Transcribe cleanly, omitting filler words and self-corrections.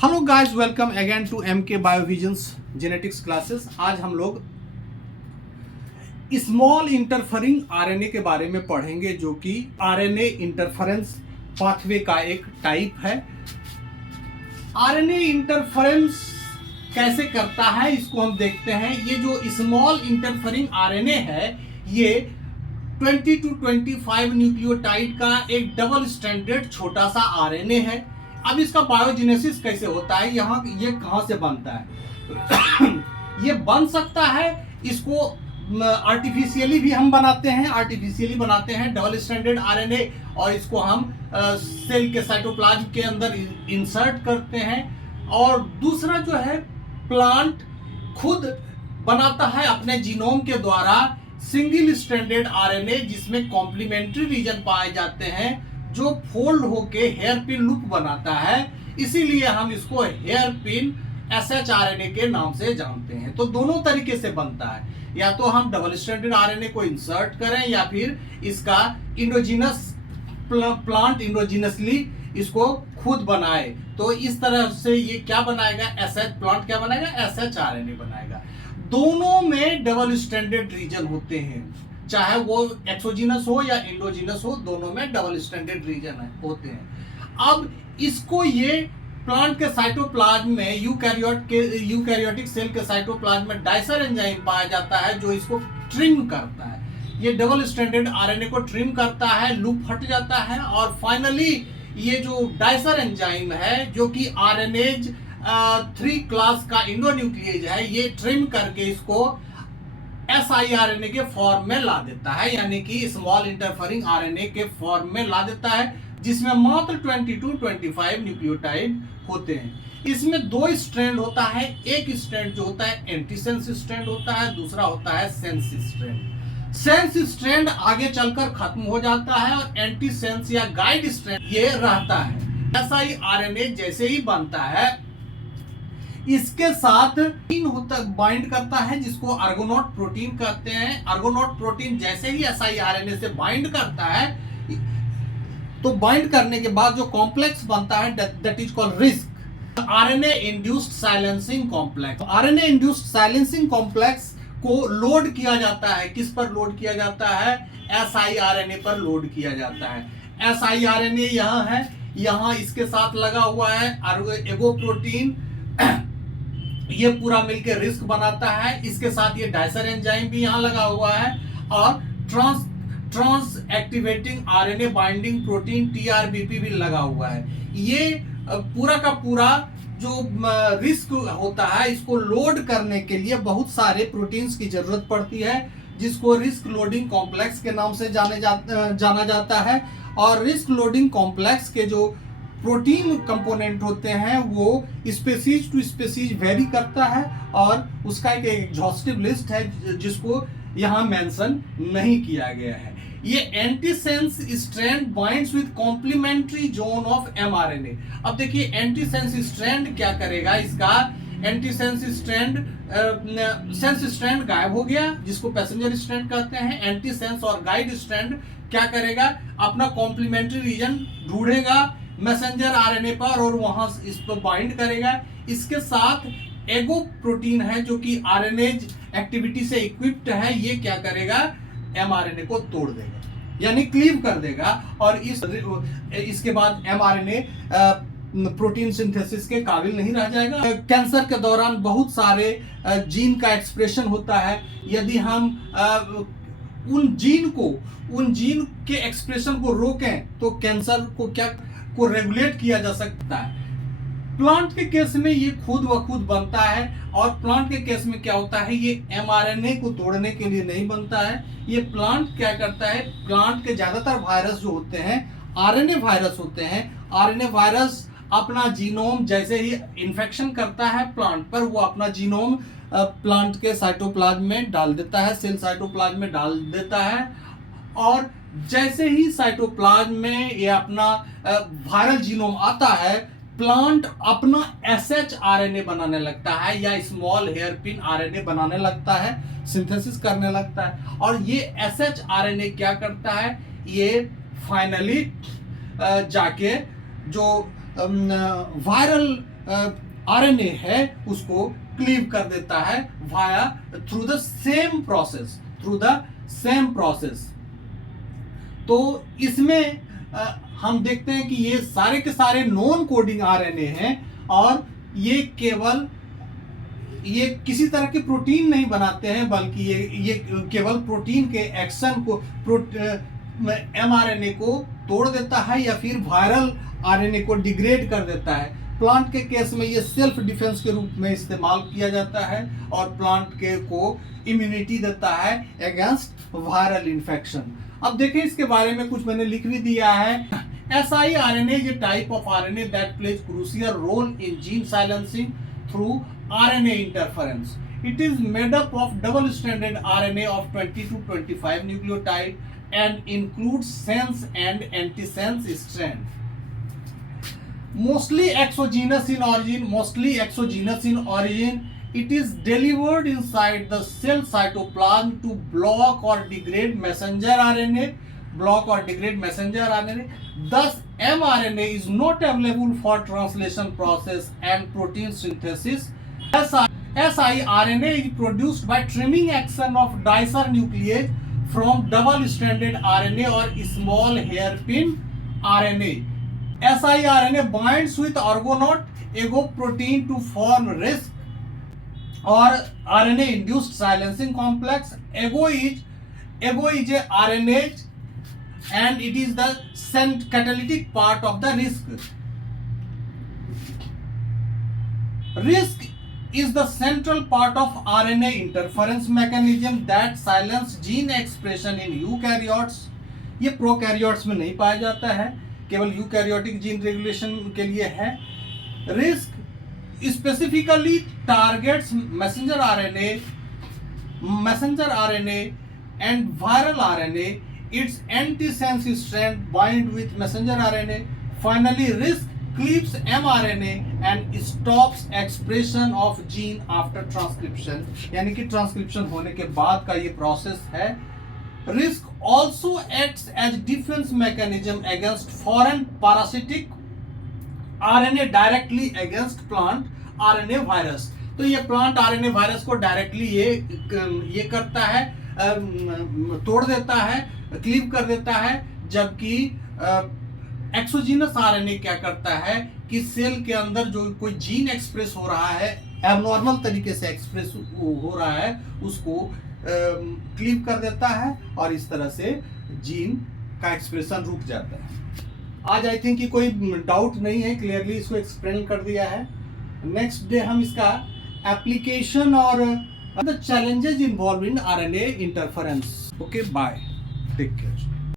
Hello guys, welcome again to MK Biovisions genetics classes. आज हम लोग स्मॉल इंटरफेरिंग आरएनए के बारे में पढ़ेंगे, जो कि आरएनए इंटरफेरेंस पाथवे का एक टाइप है। आरएनए इंटरफेरेंस कैसे करता है इसको हम देखते हैं। ये जो स्मॉल इंटरफेरिंग आरएनए है, ये 20 to 25 न्यूक्लियोटाइड का एक डबल स्ट्रैंडेड छोटा सा आरएनए है। अब इसका बायोजेनेसिस कैसे होता है, यहाँ ये कहाँ से बनता है ये बन सकता है, इसको आर्टिफिशियली भी हम बनाते हैं डबल स्ट्रैंडेड आरएनए, और इसको हम सेल के साइटोप्लाज्म के अंदर इंसर्ट करते हैं। और दूसरा जो है, प्लांट खुद बनाता है अपने जीनोम के द्वारा सिंगल स्ट्रैंडेड आरएनए, जिसमें कॉम्प्लीमेंट्री रीजन पाए जाते हैं जो फोल्ड होके हेयर पिन लूप बनाता है। इसीलिए हम इसको हेयर पिन SHRNA के नाम से जानते हैं। तो दोनों तरीके से बनता है, या तो हम डबल स्ट्रैंडेड आरएनए को इंसर्ट करें, या फिर इसका इंडोजिनस प्लांट इंडोजिनसली इसको खुद बनाए। तो इस तरह से ये क्या बनाएगा, प्लांट क्या बनाएगा, SHRNA बनाएगा। दोनों में डबल स्ट्रैंडेड रीजन होते हैं, चाहे वो एक्सोजिनस हो या इंडोजिनस हो, दोनों में डबल स्ट्रैंडेड रीजन होते हैं। अब इसको ये प्लांट के साइटोप्लाज्म में यूकैरियोटिक सेल के साइटोप्लाज्म में डाइसर एंजाइम पाया जाता है, जो इसको ट्रिम करता है। ये डबल स्ट्रैंडेड आरएनए को ट्रिम करता है, लूप हट जाता है, और फाइनली ये जो डाइसर एंजाइम है, जो कि आरएनएज 3 क्लास का इंडोन्यूक्लिएज है, ये ट्रिम करके इसको siRNA के फॉर्म में ला देता है, यानी कि स्मॉल इंटरफेरिंग आरएनए के फॉर्म में ला देता है, जिसमें मात्र 20 to 25 न्यूक्लियोटाइड होते हैं। इसमें दो स्ट्रैंड होता है, एक स्ट्रैंड जो होता है एंटीसेंस स्ट्रैंड होता है, दूसरा होता है सेंस स्ट्रैंड। सेंस स्ट्रैंड आगे चलकर खत्म हो जाता है और एंटीसेंस या गाइड स्ट्रैंड ये रहता है। siRNA जैसे ही बनता है, इसके साथ बाइंड करता है, जिसको अर्गोनॉट प्रोटीन कहते हैं। अर्गोनॉट प्रोटीन जैसे ही siRNA से बाइंड करता है, तो बाइंड करने के बाद जो कॉम्प्लेक्स बनता है, that is called risk RNA induced silencing complex. RNA induced silencing complex को लोड किया जाता है। किस पर लोड किया जाता है, siRNA पर लोड किया जाता है। siRNA यहाँ है, यहाँ इसके साथ लगा हुआ है एगो प्रोटीन, ये पूरा मिलकर रिस्क बनाता है। इसके साथ ये डाइसर एंजाइम भी यहाँ लगा हुआ है, और trans activating RNA binding protein TRBP भी लगा हुआ है। ये पूरा का पूरा जो रिस्क होता है, इसको लोड करने के लिए बहुत सारे प्रोटीन्स की जरूरत पड़ती है, जिसको रिस्क लोडिंग कॉम्प्लेक्स के नाम से जाना जाता है। और रिस्क लोडिंग कॉम्प्लेक्स के जो प्रोटीन कंपोनेंट होते हैं, वो स्पीसीज टू स्पीसीज वेरी करता है, और उसका एक एग्जॉस्टिव लिस्ट है, जिसको यहाँ मेंशन नहीं किया गया है। ये antisense strand binds with complementary zone of mRNA। अब देखिए एंटीसेंस स्ट्रैंड क्या करेगा, इसका एंटीसेंस स्ट्रैंड सेंस स्ट्रैंड गायब हो गया, जिसको पैसेंजर स्ट्रैंड कहते हैं। एंटीसेंस और गाइड स्ट्रैंड क्या करेगा, अपना कॉम्प्लीमेंट्री रीजन ढूंढेगा मैसेंजर आरएनए पर, और वहां इस पर बाइंड करेगा। इसके साथ एगो प्रोटीन है, जो कि आरएनएज एक्टिविटी से इक्विप्ड है, ये क्या करेगा, mRNA को तोड़ देगा, यानी क्लीव कर देगा, और इसके बाद mRNA प्रोटीन सिंथेसिस के काबिल नहीं रह जाएगा। कैंसर के दौरान बहुत सारे जीन का एक्सप्रेशन होता है। यदि हम उन जीन के एक्सप्रेशन को रोकें, तो कैंसर को रेगुलेट किया जा सकता है। प्लांट के केस में ये खुद व खुद बनता है, और प्लांट के केस में क्या होता है, ये mRNA को तोड़ने के लिए नहीं बनता है। ये प्लांट क्या करता है, प्लांट के ज्यादातर वायरस जो होते हैं आरएनए वायरस होते हैं। आरएनए वायरस अपना जीनोम जैसे ही इन्फेक्शन करता है प्लांट पर, वो अपना जीनोम प्लांट के साइटोप्लाज्म में डाल देता है, सेल साइटोप्लाज्म में डाल देता है, और जैसे ही साइटोप्लाज्म में ये अपना वायरल जीनोम आता है, प्लांट अपना SHRNA बनाने लगता है, या स्मॉल हेयर पिन आरएनए बनाने लगता है, सिंथेसिस करने लगता है। और ये SHRNA क्या करता है, ये फाइनली जाके जो वायरल आरएनए है उसको क्लीव कर देता है via through the same process. तो इसमें हम देखते हैं कि ये सारे के सारे नॉन कोडिंग आरएनए हैं और ये किसी तरह के प्रोटीन नहीं बनाते हैं, बल्कि ये केवल प्रोटीन के एक्शन को एमआरएनए को तोड़ देता है या फिर वायरल आरएनए को डिग्रेड कर देता है। प्लांट के केस में ये सेल्फ डिफेंस के रूप में इस्तेमाल किया जाता है और प्लांट के को इम्यूनिटी देता है अगेंस्ट वायरल इन्फेक्शन। अब देखें इसके बारे में कुछ मैंने लिख भी दिया है। siRNA is a type of RNA that plays crucial role in gene silencing through RNA interference. It is made up of double-stranded RNA of 20 to 25 nucleotide and includes sense and antisense strand. Mostly exogenous in origin, it is delivered inside the cell cytoplasm to block or degrade messenger RNA. Thus, mRNA is not available for translation process and protein synthesis. siRNA is produced by trimming action of dicer nuclease from double-stranded RNA or small hairpin RNA. siRNA binds with Argonaute ego protein to form RISC or RNA-induced silencing complex. Ego is a RNA and it is the catalytic part of the RISC. RISC is the central part of RNA interference mechanism that silence gene expression in eukaryotes. ये prokaryotes में नहीं पाया जाता है, केवल eukaryotic gene regulation के लिए है। Risk specifically targets messenger RNA and viral RNA. Its antisense strand bind with messenger RNA. Finally, RISC cleaves mRNA and stops expression of gene after transcription. यानी कि ट्रांसक्रिप्शन होने के बाद का ये प्रोसेस है. RISC also acts as defense mechanism against foreign parasitic RNA directly against plant RNA virus. तो ये प्लांट RNA वायरस को डायरेक्टली ये करता है, तोड़ देता है, क्लीव कर देता है, जबकि एक्सोजीनस आरएनए क्या करता है कि सेल के अंदर जो कोई जीन एक्सप्रेस हो रहा है, एबनॉर्मल तरीके से एक्सप्रेस हो रहा है, उसको क्लीव कर देता है और इस तरह से जीन का एक्सप्रेशन रुक जाता है. आज आई थिंक कि कोई डाउट नहीं है, क्लियरली इसको एक्सप्लेन कर दिया है. नेक्स्ट डे हम इसका एप्लीकेशन और the challenges involved in RNA interference. Okay, bye. Take care.